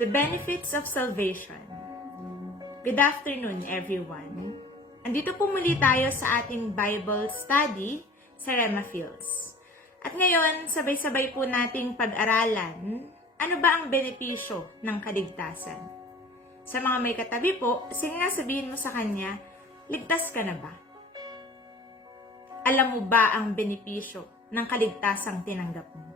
The benefits of salvation. Good afternoon, everyone. Andito po muli tayo sa ating Bible study sa Rema Fields. At ngayon, sabay-sabay po nating pag-aralan, ano ba ang benepisyo ng kaligtasan? Sa mga may katabi po, sige nga sabihin mo sa kanya, ligtas ka na ba? Alam mo ba ang benepisyo ng kaligtasang tinanggap mo?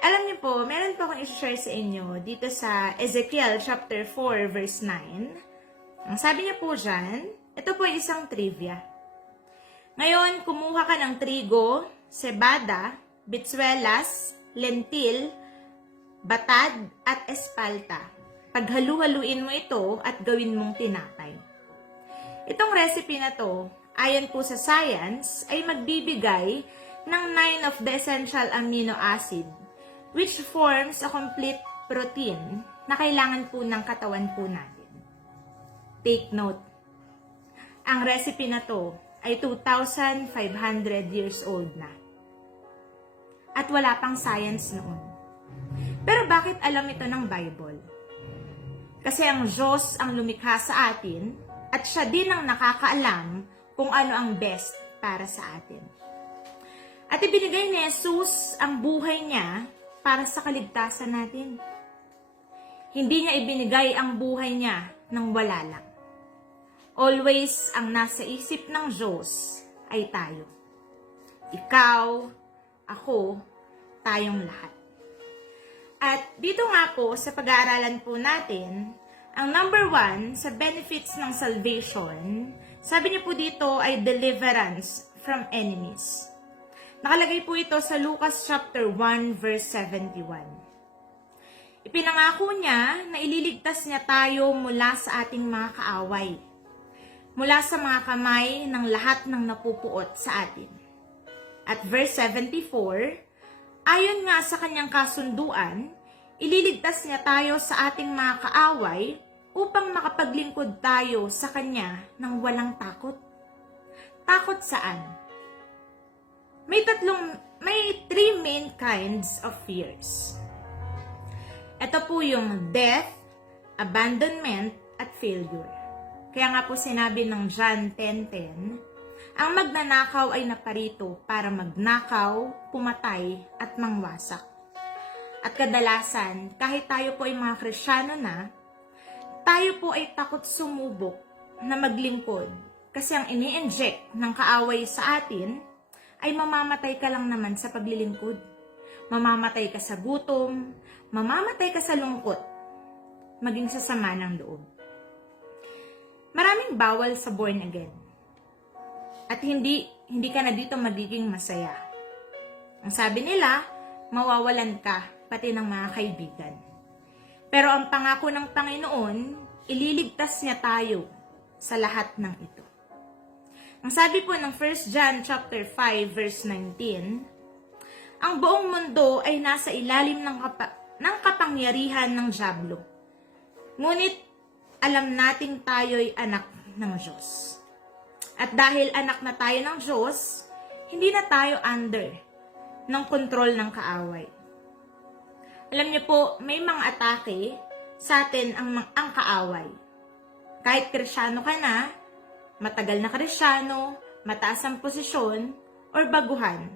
Alam niyo po, meron po akong i-share sa inyo dito sa Ezekiel chapter 4 verse 9. Ang sabi niya po dyan, ito po ay isang trivia. Ngayon, kumuha ka ng trigo, cebada, bitsuelas, lentil, batad, at espalta. Paghalu-haluin mo ito at gawin mong tinapay. Itong recipe na to, ayon po sa science, ay magbibigay ng 9 of the essential amino acid which forms a complete protein na kailangan po ng katawan po natin. Take note, ang recipe na to ay 2,500 years old na. At wala pang science noon. Pero bakit alam ito ng Bible? Kasi ang Diyos ang lumikha sa atin at siya din ang nakakaalam kung ano ang best para sa atin. At ibinigay ni Jesus ang buhay niya para sa kaligtasan natin. Hindi niya ibinigay ang buhay niya nang wala lang. Always ang nasa isip ng Diyos ay tayo. Ikaw, ako, tayong lahat. At dito nga po sa pag-aaralan po natin, ang number 1 sa benefits ng salvation, sabi niya po dito ay deliverance from enemies. Nakalagay po ito sa Lucas chapter 1 verse 71. Ipinangako niya na ililigtas niya tayo mula sa ating mga kaaway, mula sa mga kamay ng lahat ng napupuot sa atin. At verse 74, ayon nga sa kanyang kasunduan, ililigtas niya tayo sa ating mga kaaway upang makapaglingkod tayo sa kanya ng walang takot. Takot saan? May 3 main kinds of fears. Ito po yung death, abandonment, at failure. Kaya nga po sinabi ng John 10:10, ang magnanakaw ay naparito para magnakaw, pumatay, at mangwasak. At kadalasan, kahit tayo po ay mga Kristiyano na, tayo po ay takot sumubok na maglingkod kasi ang ini-inject ng kaaway sa atin ay mamamatay ka lang naman sa paglilingkod. Mamamatay ka sa gutom, mamamatay ka sa lungkot, maging sa sama ng loob. Maraming bawal sa born again. At hindi ka na dito magiging masaya. Ang sabi nila, mawawalan ka pati ng mga kaibigan. Pero ang pangako ng Panginoon, ililigtas niya tayo sa lahat ng ito. Ang sabi po ng 1 John chapter 5 verse 19, ang buong mundo ay nasa ilalim ng kapangyarihan ng dyablo. Ngunit alam nating tayo'y anak ng Diyos. At dahil anak na tayo ng Diyos, hindi na tayo under ng kontrol ng kaaway. Alam niyo po, may mga atake sa atin ang kaaway. Kahit Kristiyano ka na, matagal na Kristiyano, mataas ang posisyon, or baguhan,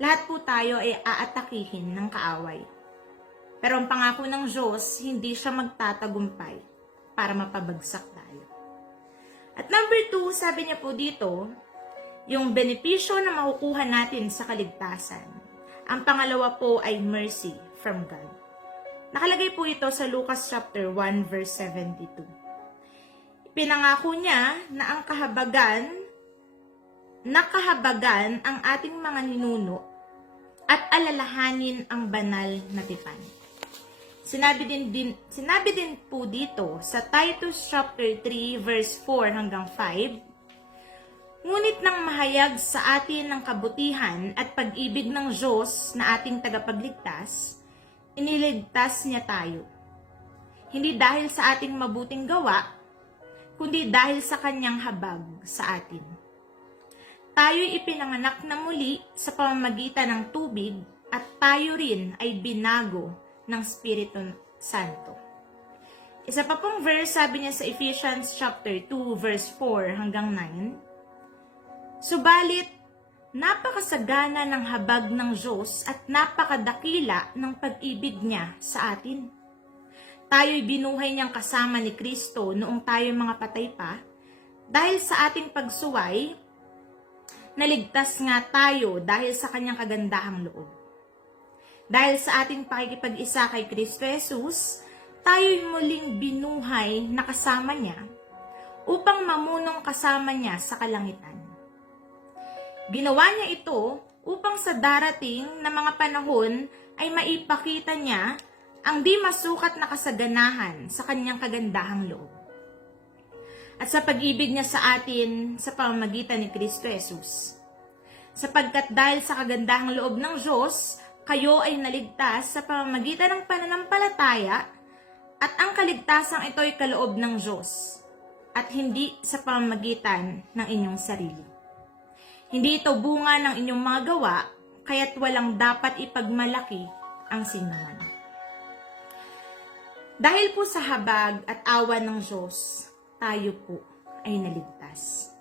lahat po tayo ay aatakihin ng kaaway. Pero ang pangako ng Diyos, hindi siya magtatagumpay para mapabagsak tayo. At number 2, sabi niya po dito, yung benepisyo na makukuha natin sa kaligtasan. Ang pangalawa po ay mercy from God. Nakalagay po ito sa Lucas chapter 1 verse 72. Pinangako niya na ang nakahabagan ang ating mga ninuno at alalahanin ang banal na tipan. Sinabi din po dito sa Titus chapter 3 verse 4 hanggang 5, ngunit nang mahayag sa atin ng kabutihan at pag-ibig ng Diyos na ating tagapagligtas, iniligtas niya tayo. Hindi dahil sa ating mabuting gawa, kundi dahil sa kanyang habag sa atin. Tayo'y ipinanganak na muli sa pamamagitan ng tubig at tayo rin ay binago ng Espiritu Santo. Isa pa pong verse, sabi niya sa Ephesians chapter 2, verse 4 hanggang 9, "Subalit, napakasagana ng habag ng Diyos at napakadakila ng pag-ibig niya sa atin. Tayo'y binuhay niyang kasama ni Kristo noong tayo mga patay pa, dahil sa ating pagsuway, naligtas nga tayo dahil sa kanyang kagandahang loob. Dahil sa ating pakikipag-isa kay Kristo Jesus, tayo'y muling binuhay na kasama niya upang mamunong kasama niya sa kalangitan. Ginawa niya ito upang sa darating na mga panahon ay maipakita niya ang di masukat na kasaganahan sa kanyang kagandahang loob. At sa pag-ibig niya sa atin sa pamamagitan ni Kristo Jesus. Sapagkat dahil sa kagandahang loob ng Diyos, kayo ay naligtas sa pamamagitan ng pananampalataya, at ang kaligtasang ito ay kaloob ng Diyos at hindi sa pamamagitan ng inyong sarili. Hindi ito bunga ng inyong mga gawa, kaya't walang dapat ipagmalaki ang sinuman. Dahil po sa habag at awa ng Diyos, tayo po ay naligtas.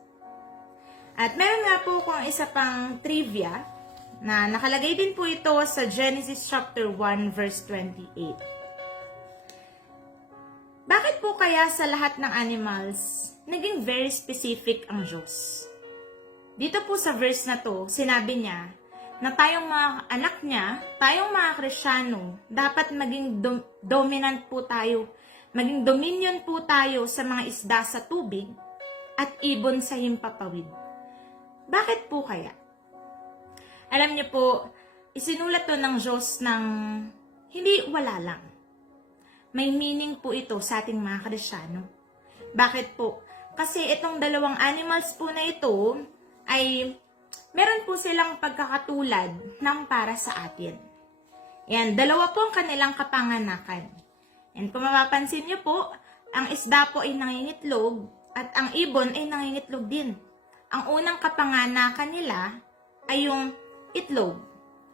At meron nga po kung isa pang trivia na nakalagay din po ito sa Genesis chapter 1 verse 28. Bakit po kaya sa lahat ng animals, naging very specific ang Diyos? Dito po sa verse na to, sinabi niya na tayong mga anak niya, tayong mga Kristyano, dapat maging dominant po tayo, maging dominion po tayo sa mga isda sa tubig at ibon sa himpapawid. Bakit po kaya? Alam niyo po, isinulat to ng Diyos ng hindi wala lang. May meaning po ito sa ating mga Kristyano. Bakit po? Kasi itong dalawang animals po na ito ay meron po silang pagkakatulad ng para sa atin. Yan, dalawa po ang kanilang kapanganakan. And kung mapapansin niyo po, ang isda po ay nangingitlog at ang ibon ay nangingitlog din. Ang unang kapanganakan nila ay yung itlog.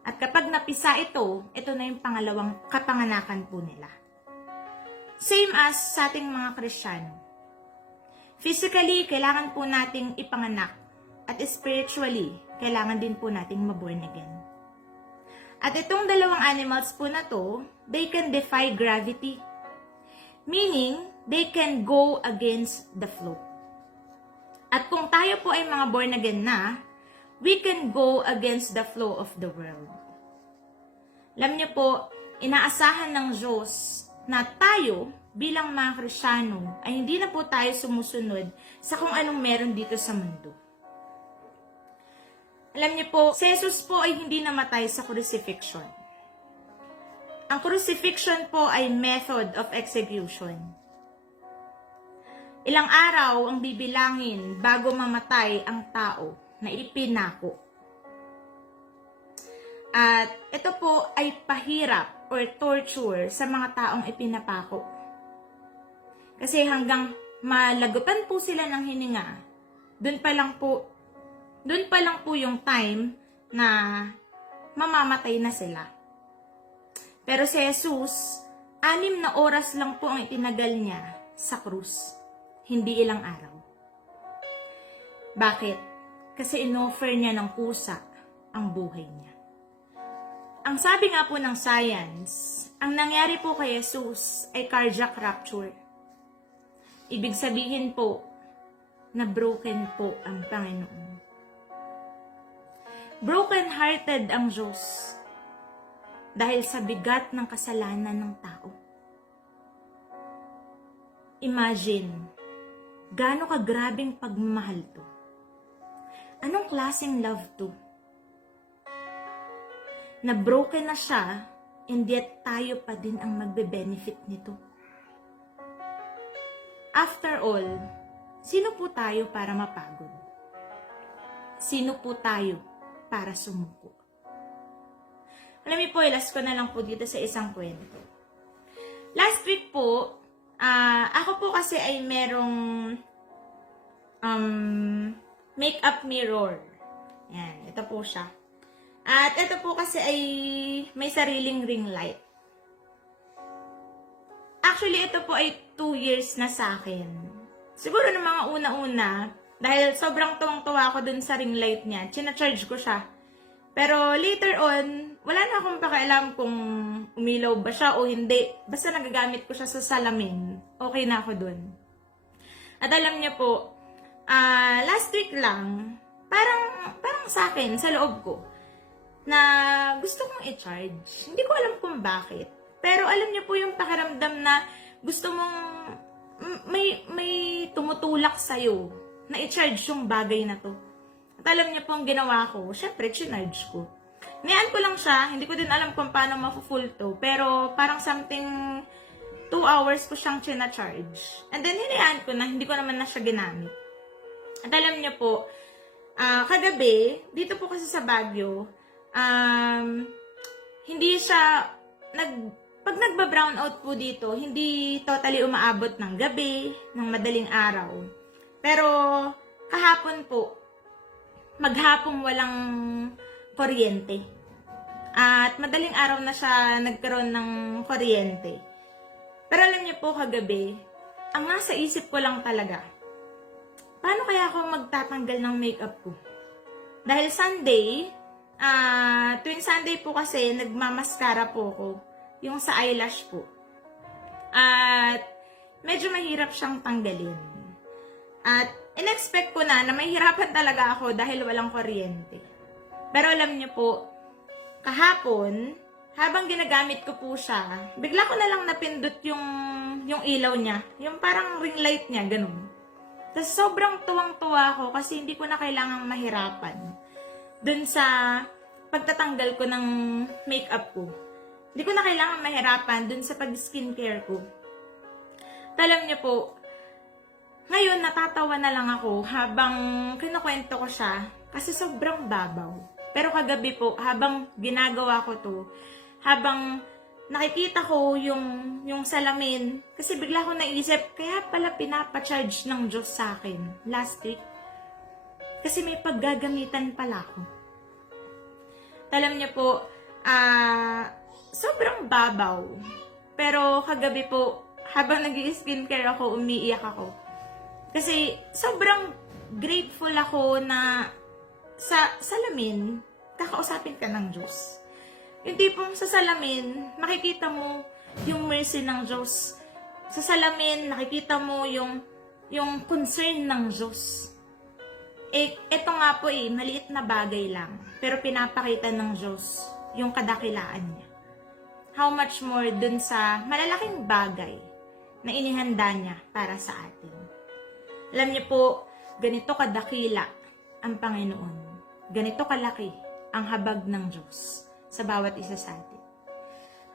At kapag napisa ito na yung pangalawang kapanganakan po nila. Same as sa ating mga Kristyano. Physically, kailangan po nating ipanganak. At spiritually, kailangan din po nating maborn again. At itong dalawang animals po na to, they can defy gravity. Meaning, they can go against the flow. At kung tayo po ay mga born again na, we can go against the flow of the world. Alam niyo po, inaasahan ng Diyos na tayo bilang mga Kristyano ay hindi na po tayo sumusunod sa kung anong meron dito sa mundo. Alam niyo po, si Jesus po ay hindi namatay sa crucifixion. Ang crucifixion po ay method of execution. Ilang araw ang bibilangin bago mamatay ang tao na ipinako. At ito po ay pahirap or torture sa mga taong ipinapako. Kasi hanggang malagupan po sila ng hininga, dun pa lang po yung time na mamamatay na sila. Pero si Jesus, 6 na oras lang po ang itinagal niya sa krus. Hindi ilang araw. Bakit? Kasi inoffer niya ng kusa ang buhay niya. Ang sabi nga po ng science, ang nangyari po kay Jesus ay cardiac rupture. Ibig sabihin po na broken po ang Panginoon. Broken-hearted ang Diyos dahil sa bigat ng kasalanan ng tao. Imagine, gaano kagrabing pagmamahal to. Anong klaseng love to? Na broken na siya, and yet tayo pa din ang magbe-benefit nito. After all, sino po tayo para mapagod? Sino po tayo para sumuko? Alam niyo po, last ko na lang po dito sa isang kwento. Last week po, ako po kasi ay merong makeup mirror. Yan, ito po siya. At ito po kasi ay may sariling ring light. Actually, ito po ay 2 years na sa akin. Siguro ng mga una-una, dahil sobrang tuwang-tuwa ako dun sa ring light niya, charge ko siya. Pero later on, wala na akong pakialam kung umilaw ba siya o hindi. Basta nagagamit ko siya sa salamin, okay na ako dun. At alam niyo po, last week lang, parang sa akin, sa loob ko, na gusto kong i-charge. Hindi ko alam kung bakit. Pero alam niyo po yung pakiramdam na gusto mong may tumutulak sa'yo na i-charge yung bagay na to. At alam niyo po ang ginawa ko, syempre, chinarge ko. Niyan ko lang siya, hindi ko din alam kung paano mafu-full to, pero parang something 2 hours ko siyang china-charge. And then, hinayaan ko na, hindi ko naman na siya ginamit. At alam niyo po, kagabi, dito po kasi sa Baguio, hindi siya, pag nagba-brown out po dito, hindi totally umaabot ng gabi, ng madaling araw. Pero, kahapon po, maghapong walang kuryente. At madaling araw na siya nagkaroon ng kuryente. Pero alam niyo po kagabi, ang nasa isip ko lang talaga, paano kaya ako magtatanggal ng makeup ko? Dahil Sunday, tuwing Sunday po kasi nagmamaskara po ko, yung sa eyelash po. At medyo mahirap siyang tanggalin. At in-expect ko na mahihirapan talaga ako dahil walang kuryente. Pero alam niyo po, kahapon, habang ginagamit ko po siya, bigla ko na lang napindot yung ilaw niya. Yung parang ring light niya, ganun. Tapos sobrang tuwang-tuwa ako kasi hindi ko na kailangang mahirapan dun sa pagtatanggal ko ng makeup ko. Hindi ko na kailangan mahirapan dun sa pag-skincare ko. At alam niyo po, ngayon natatawa na lang ako habang kinukwento ko siya kasi sobrang babaw. Pero kagabi po, habang ginagawa ko to, habang nakikita ko yung salamin, kasi bigla ko naisip, kaya pala pinapacharge ng Diyos sa akin last week. Kasi may paggagamitan pala ako. Alam niyo po, sobrang babaw. Pero kagabi po, habang nag-skincare ako, umiiyak ako. Kasi sobrang grateful ako na sa salamin, kakausapin ka ng Diyos. Yung tipong sa salamin, makikita mo yung mercy ng Diyos. Sa salamin, nakikita mo yung concern ng Diyos. Ito nga po maliit na bagay lang. Pero pinapakita ng Diyos yung kadakilaan niya. How much more dun sa malalaking bagay na inihanda niya para sa atin. Alam niyo po, ganito kadakila ang Panginoon. Ganito kalaki ang habag ng Diyos sa bawat isa sa atin.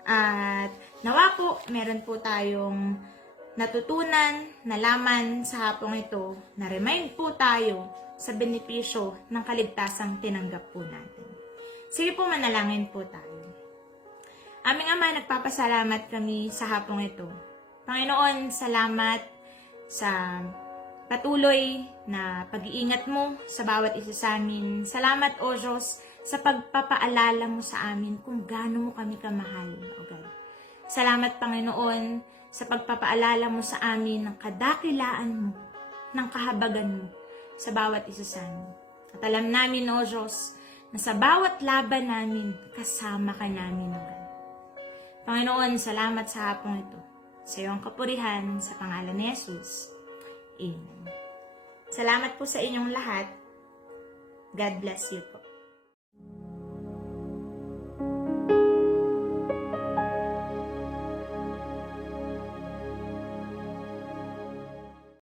At nawa po, meron po tayong natutunan, nalaman sa hapong ito, na-remind po tayo sa benepisyo ng kaligtasang tinanggap po natin. Sige po, manalangin po tayo. Aming Ama, nagpapasalamat kami sa hapong ito. Panginoon, salamat sa patuloy na pag-iingat mo sa bawat isa sa amin. Salamat, O Diyos, sa pagpapaalala mo sa amin kung gaano mo kami kamahal, O God. Salamat, Panginoon, sa pagpapaalala mo sa amin ng kadakilaan mo, ng kahabagan mo sa bawat isa sa amin. At alam namin, O Diyos, na sa bawat laban namin, kasama ka namin, O God. Panginoon, salamat sa hapong ito. Sa iyong kapurihan, sa pangalan ni Jesus. Amen. Salamat po sa inyong lahat. God bless you po.